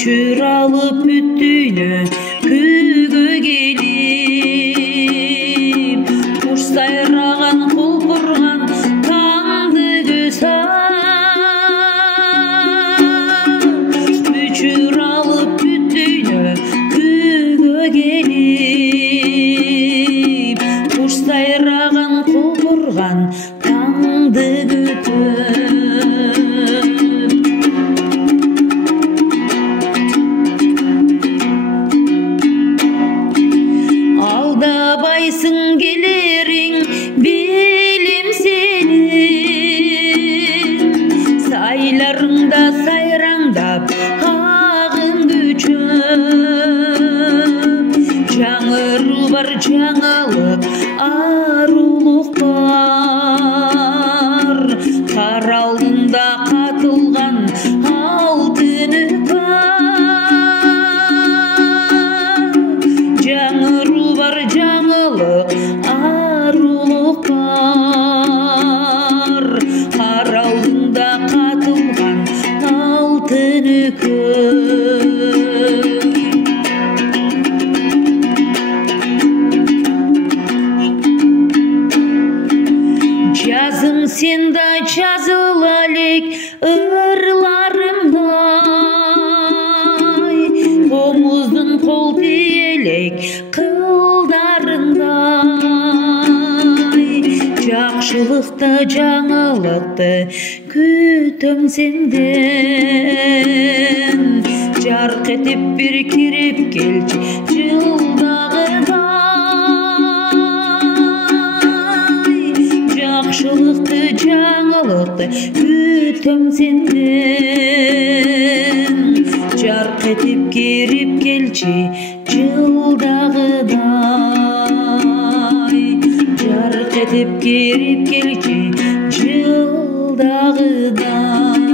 Müçür alıp büttüğünü kүйгө келип, куш сайраган кулпурган таңды көз мүчүр алып бүттүйнө күйгө келип, куш сайраган кулпурган таңды күтөп. Алдабайсың келерің белем сенин, сайларыңда сайраңдап ағын күчөп. Жаңыру бар жаңылык, арулук бар, кар алдында катылган алтын жаңыру бар жаңылык, арулук бар, кар алдында катылган алтын жазым сенда жазыла элек ырларымдай, комуздун кол тиелек кылдарындай. Жакшылыкты жаңылыкты күтөм сенден, жарк этип бир кирип келчи жылдагыдай. Жакшылыкты жаңылыкты күтөм сенден, жарк этип кирип келчи жылдагыдай. Жарк этип кирип келчи жылдагыдай.